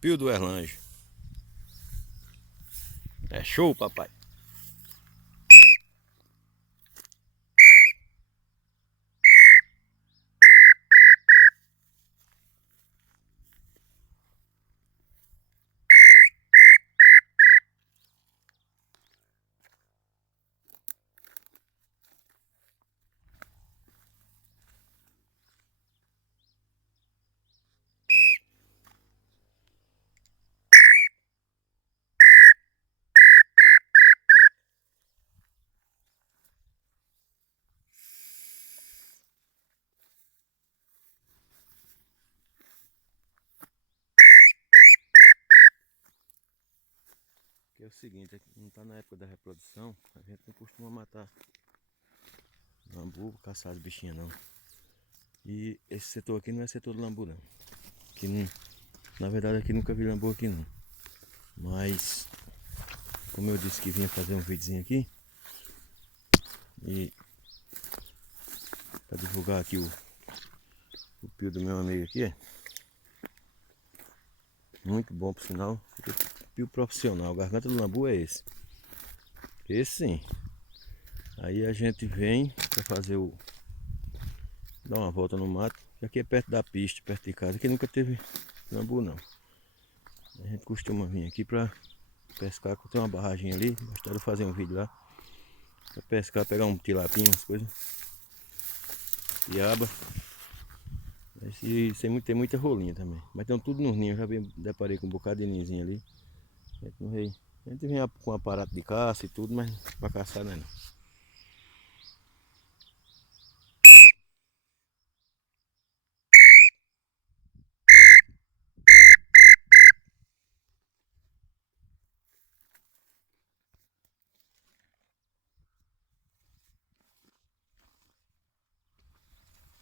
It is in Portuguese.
Pio do Erlange. É show, papai. Que é o seguinte, não está na época da reprodução, a gente não costuma matar lambu, caçar as bichinhas não. E esse setor aqui não é setor do lambu não. Aqui não, na verdade aqui nunca vi lambu aqui não. Mas como eu disse que vinha fazer um videozinho aqui e para divulgar aqui o pio do meu amigo aqui, é muito bom por sinal. Pio profissional, garganta do lambu é esse. Esse sim. Aí a gente vem para fazer dar uma volta no mato. Aqui é perto da pista, perto de casa. Aqui nunca teve lambu não. A gente costuma vir aqui para pescar, tem uma barragem ali. Gostaria de fazer um vídeo lá para pescar, pegar um tilapinho, umas coisas. Piaba. Tem muita rolinha também. Mas tem tudo nos ninhos. Já deparei com um bocado de ninhozinho ali. A gente vem com um aparato de caça e tudo, mas para caçar não é não.